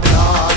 blood.